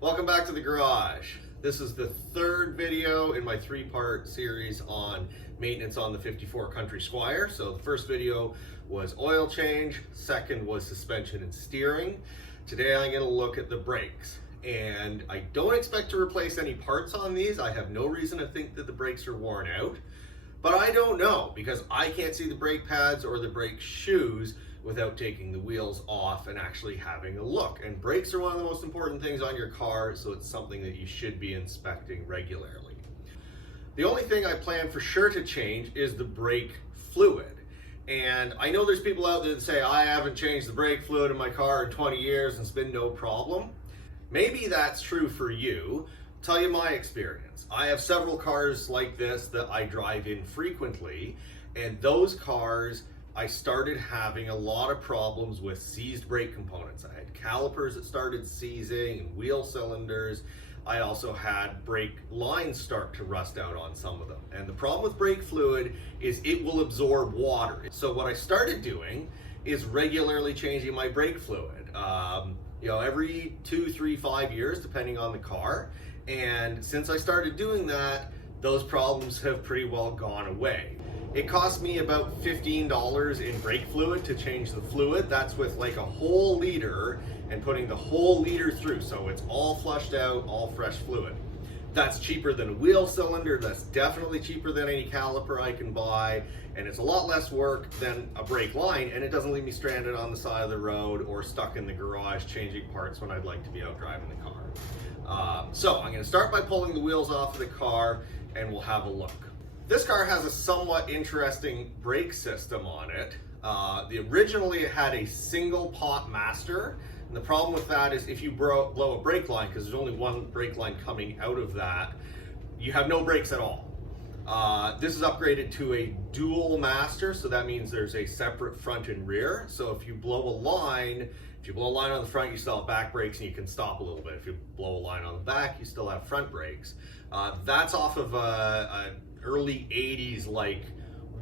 Welcome back to the garage. This is the third video in my three-part series on maintenance on the 54 Country Squire. So the first video was oil change, second was suspension and steering. Today I'm going to look at the brakes. And I don't expect to replace any parts on these. I have no reason to think that the brakes are worn out. But I don't know because I can't see the brake pads or the brake shoes without taking the wheels off and actually having a look. And brakes are one of the most important things on your car, so it's something that you should be inspecting regularly. The only thing I plan for sure to change is the brake fluid. And I know there's people out there that say, I haven't changed the brake fluid in my car in 20 years and it's been no problem. Maybe that's true for you. I'll tell you my experience. I have several cars like this that I drive in frequently, and those cars I started having a lot of problems with seized brake components. I had calipers that started seizing and wheel cylinders. I also had brake lines start to rust out on some of them. And the problem with brake fluid is it will absorb water. So what I started doing is regularly changing my brake fluid. Every 2, 3, 5 years, depending on the car. And since I started doing that, those problems have pretty well gone away. It cost me about $15 in brake fluid to change the fluid. That's with like a whole liter and putting the whole liter through. So it's all flushed out, all fresh fluid. That's cheaper than a wheel cylinder. That's definitely cheaper than any caliper I can buy. And it's a lot less work than a brake line. And it doesn't leave me stranded on the side of the road or stuck in the garage changing parts when I'd like to be out driving the car. So I'm going to start by pulling the wheels off of the car and we'll have a look. This car has a somewhat interesting brake system on it. Originally it had a single pot master, and the problem with that is if you blow a brake line, because there's only one brake line coming out of that, you have no brakes at all. This is upgraded to a dual master, so that means there's a separate front and rear. So if you blow a line, on the front, you still have back brakes and you can stop a little bit. If you blow a line on the back, you still have front brakes. That's off of a early 80s like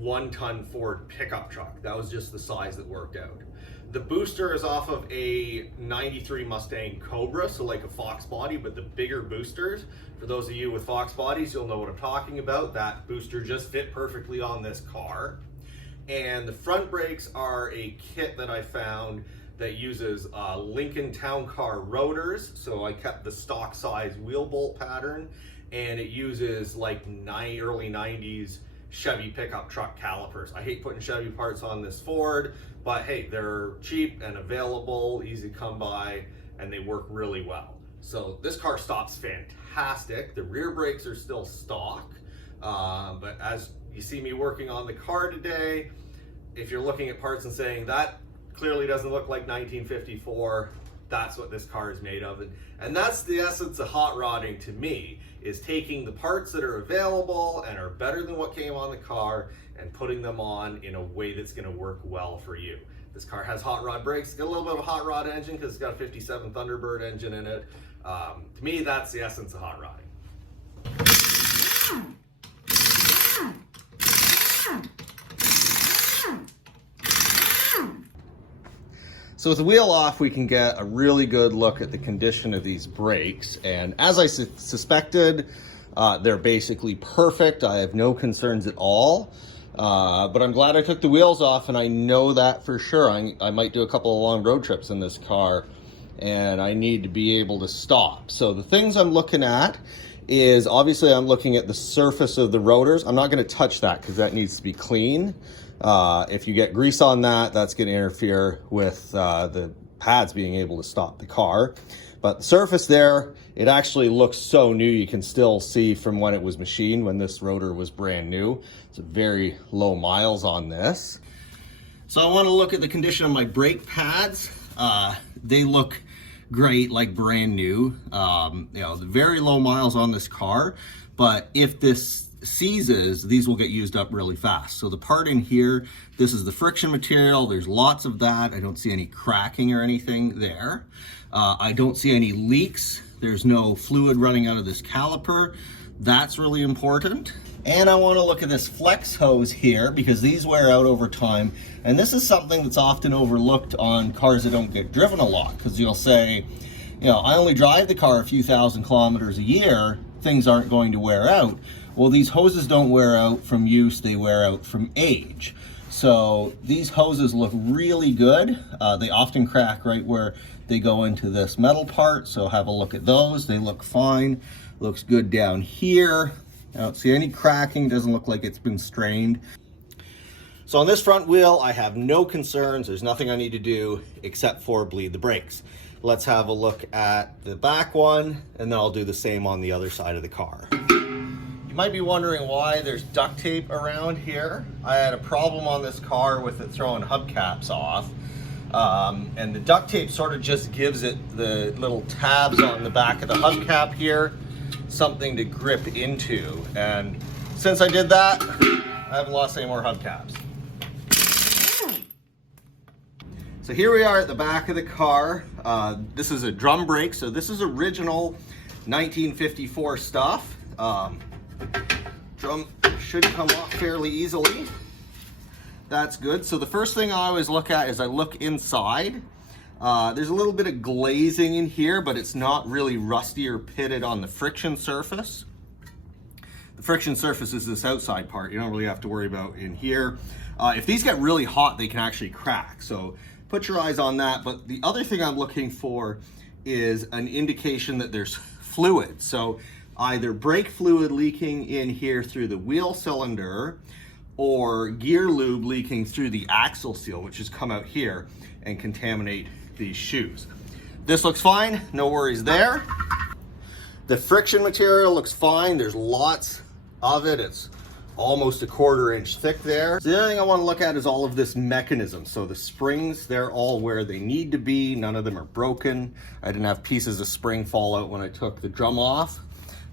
1-ton Ford pickup truck. That was just the size that worked out. The booster is off of a 93 Mustang Cobra, so like a Fox body, but the bigger boosters. For those of you with Fox bodies, you'll know what I'm talking about. That booster just fit perfectly on this car. And the front brakes are a kit that I found that uses Lincoln Town Car rotors. So I kept the stock size wheel bolt pattern, and it uses like early 90s Chevy pickup truck calipers. I hate putting Chevy parts on this Ford, but hey, they're cheap and available, easy to come by, and they work really well. So this car stops fantastic. The rear brakes are still stock, but as you see me working on the car today, if you're looking at parts and saying that clearly doesn't look like 1954, that's what this car is made of. And that's the essence of hot rodding to me, is taking the parts that are available and are better than what came on the car and putting them on in a way that's going to work well for you. This car has hot rod brakes. It's got a little bit of a hot rod engine because it's got a 57 Thunderbird engine in it. To me, that's the essence of hot rodding. So with the wheel off, we can get a really good look at the condition of these brakes. And as I suspected, they're basically perfect. I have no concerns at all. But I'm glad I took the wheels off, and I know that for sure. I might do a couple of long road trips in this car, and I need to be able to stop. So the things I'm looking at is, obviously I'm looking at the surface of the rotors. I'm not going to touch that because that needs to be clean. If you get grease on that, that's going to interfere with the pads being able to stop the car. But the surface there, it actually looks so new. You can still see from when it was machined, when this rotor was brand new. It's very low miles on this. So I want to look at the condition of my brake pads. They look great, like brand new. Very low miles on this car, but if this seizes, these will get used up really fast. So the part in here, this is the friction material. There's lots of that. I don't see any cracking or anything there. I don't see any leaks. There's no fluid running out of this caliper. That's really important. And I want to look at this flex hose here because these wear out over time. And this is something that's often overlooked on cars that don't get driven a lot, because you'll say, you know, I only drive the car a few thousand kilometers a year, things aren't going to wear out. Well, these hoses don't wear out from use, they wear out from age. So these hoses look really good. They often crack right where they go into this metal part, so have a look at those. They look fine. Looks good down here. I don't see any cracking, doesn't look like it's been strained. So on this front wheel, I have no concerns. There's nothing I need to do except for bleed the brakes. Let's have a look at the back one, and then I'll do the same on the other side of the car. You might be wondering why there's duct tape around here. I had a problem on this car with it throwing hubcaps off. And the duct tape sort of just gives it the little tabs on the back of the hubcap here, something to grip into. And since I did that, I haven't lost any more hubcaps. So here we are at the back of the car. This is a drum brake, so this is original 1954 stuff. Drum should come off fairly easily. That's good. So the first thing I always look at is I look inside. There's a little bit of glazing in here, but it's not really rusty or pitted on the friction surface. The friction surface is this outside part. You don't really have to worry about in here. If these get really hot, they can actually crack. So put your eyes on that. But the other thing I'm looking for is an indication that there's fluid. So either brake fluid leaking in here through the wheel cylinder, or gear lube leaking through the axle seal, which has come out here and contaminate these shoes. This looks fine, no worries there. The friction material looks fine. There's lots of it. It's almost a 1/4 inch thick there. So the other thing I want to look at is all of this mechanism. So the springs, they're all where they need to be. None of them are broken. I didn't have pieces of spring fall out when I took the drum off.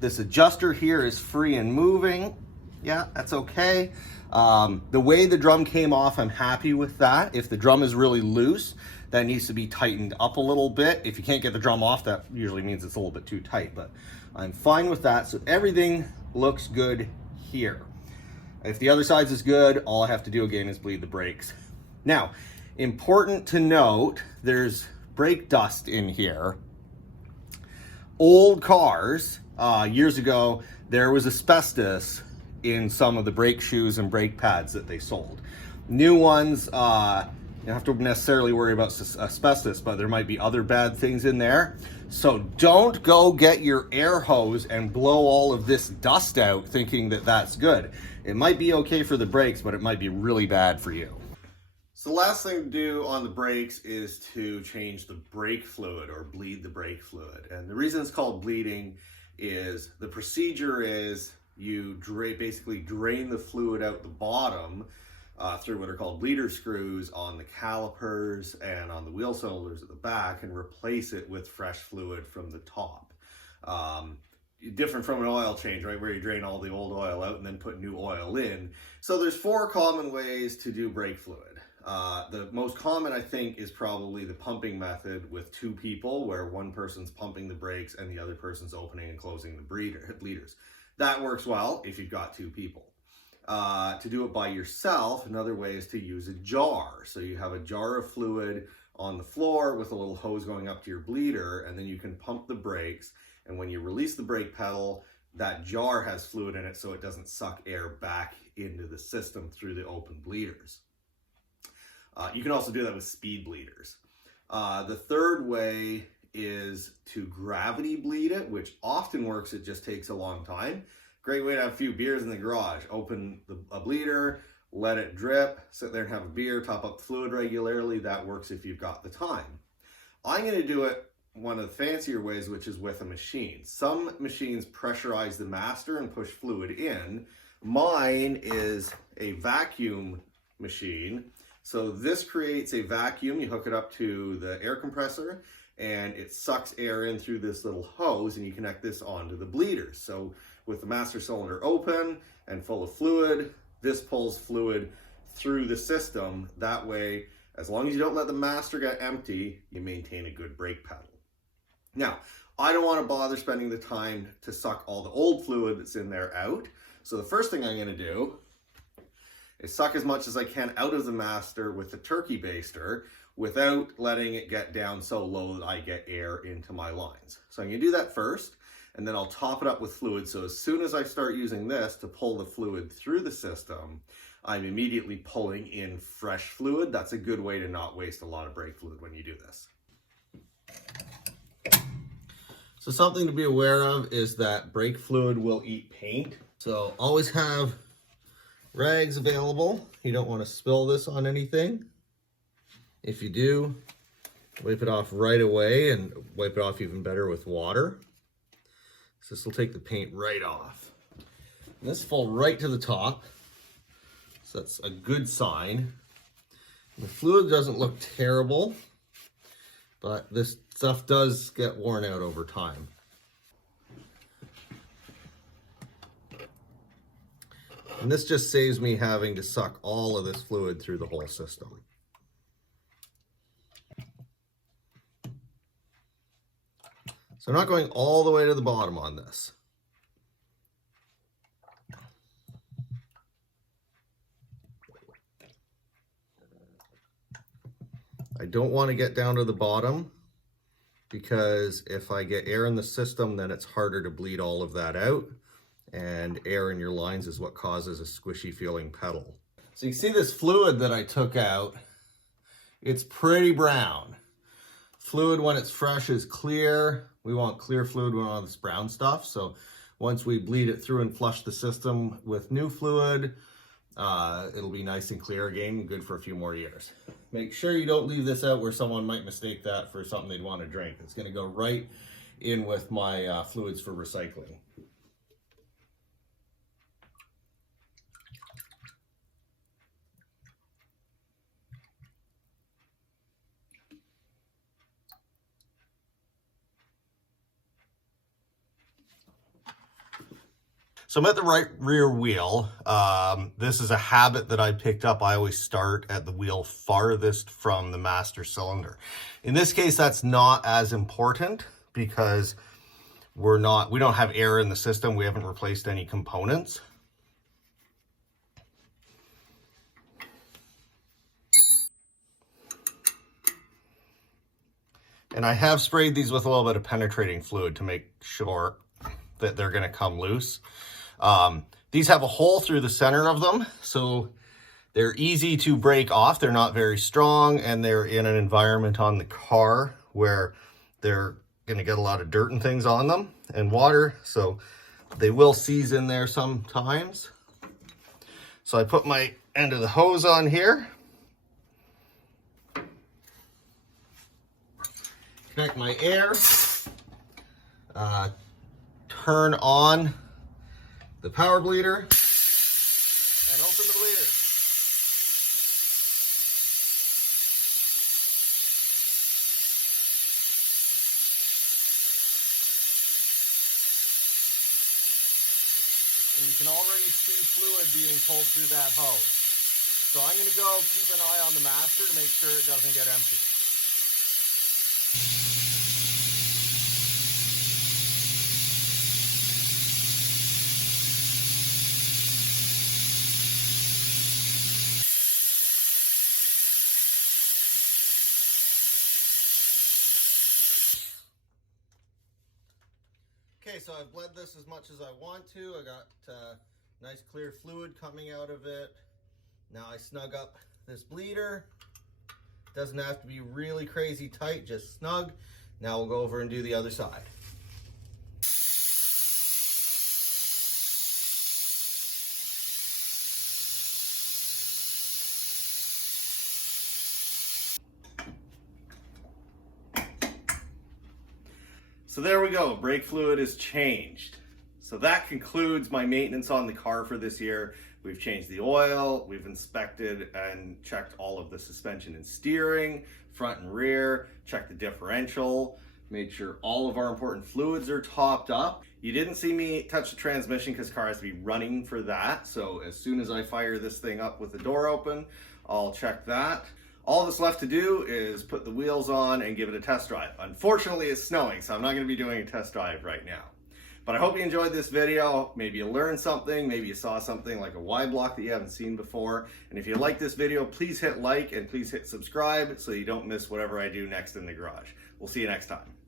This adjuster here is free and moving. Yeah, that's okay. The way the drum came off, I'm happy with that. If the drum is really loose, that needs to be tightened up a little bit. If you can't get the drum off, that usually means it's a little bit too tight, but I'm fine with that. So everything looks good here. If the other side is good, all I have to do again is bleed the brakes. Now, important to note, there's brake dust in here. Old cars, years ago, there was asbestos in some of the brake shoes and brake pads that they sold. New ones, you don't have to necessarily worry about asbestos, but there might be other bad things in there. So don't go get your air hose and blow all of this dust out thinking that that's good. It might be okay for the brakes, but it might be really bad for you. So the last thing to do on the brakes is to change the brake fluid or bleed the brake fluid. And the reason it's called bleeding is the procedure is you basically drain the fluid out the bottom through what are called bleeder screws on the calipers and on the wheel cylinders at the back and replace it with fresh fluid from the top. Different from an oil change, right, where you drain all the old oil out and then put new oil in. So there's 4 common ways to do brake fluid. The most common, I think, is probably the pumping method with 2 people, where one person's pumping the brakes and the other person's opening and closing the bleeders. That works well if you've got 2 people. To do it by yourself, another way is to use a jar. So you have a jar of fluid on the floor with a little hose going up to your bleeder, and then you can pump the brakes. And when you release the brake pedal, that jar has fluid in it so it doesn't suck air back into the system through the open bleeders. You can also do that with speed bleeders. The third way is to gravity bleed it, which often works. It just takes a long time. Great way to have a few beers in the garage. Open a bleeder, let it drip, sit there and have a beer, top up fluid regularly. That works if you've got the time. I'm going to do it one of the fancier ways, which is with a machine. Some machines pressurize the master and push fluid in. Mine is a vacuum machine. So this creates a vacuum. You hook it up to the air compressor and it sucks air in through this little hose, and you connect this onto the bleeders. So with the master cylinder open and full of fluid, this pulls fluid through the system. That way, as long as you don't let the master get empty, you maintain a good brake pedal. Now, I don't want to bother spending the time to suck all the old fluid that's in there out. So the first thing I'm going to do is suck as much as I can out of the master with the turkey baster. without letting it get down so low that I get air into my lines. So I'm gonna do that first, and then I'll top it up with fluid. So as soon as I start using this to pull the fluid through the system, I'm immediately pulling in fresh fluid. That's a good way to not waste a lot of brake fluid when you do this. So something to be aware of is that brake fluid will eat paint. So always have rags available. You don't want to spill this on anything. If you do, wipe it off right away, and wipe it off even better with water. So this will take the paint right off. And this will fall right to the top. So that's a good sign. The fluid doesn't look terrible, but this stuff does get worn out over time. And this just saves me having to suck all of this fluid through the whole system. So I'm not going all the way to the bottom on this. I don't want to get down to the bottom, because if I get air in the system, then it's harder to bleed all of that out, and air in your lines is what causes a squishy feeling pedal. So you see this fluid that I took out, it's pretty brown. Fluid when it's fresh is clear. We want clear fluid, we don't want this brown stuff. So once we bleed it through and flush the system with new fluid, it'll be nice and clear again, good for a few more years. Make sure you don't leave this out where someone might mistake that for something they'd want to drink. It's going to go right in with my fluids for recycling. So I'm at the right rear wheel. This is a habit that I picked up. I always start at the wheel farthest from the master cylinder. In this case, that's not as important because we don't have air in the system. We haven't replaced any components. And I have sprayed these with a little bit of penetrating fluid to make sure that they're going to come loose. These have a hole through the center of them, so they're easy to break off. They're not very strong, and they're in an environment on the car where they're going to get a lot of dirt and things on them and water, so they will seize in there sometimes. So I put my end of the hose on here, connect my air, turn on the power bleeder, and open the bleeder. And you can already see fluid being pulled through that hose. So I'm going to go keep an eye on the master to make sure it doesn't get empty. Okay, so I've bled this as much as I want to. I got nice clear fluid coming out of it. Now I snug up this bleeder. Doesn't have to be really crazy tight, just snug. Now we'll go over and do the other side. So there we go, brake fluid is changed. So that concludes my maintenance on the car for this year. We've changed the oil, we've inspected and checked all of the suspension and steering, front and rear, checked the differential, made sure all of our important fluids are topped up. You didn't see me touch the transmission because the car has to be running for that. So as soon as I fire this thing up with the door open, I'll check that. All that's left to do is put the wheels on and give it a test drive. Unfortunately, it's snowing, so I'm not going to be doing a test drive right now. But I hope you enjoyed this video. Maybe you learned something, maybe you saw something like a Y block that you haven't seen before. And if you like this video, please hit like and please hit subscribe so you don't miss whatever I do next in the garage. We'll see you next time.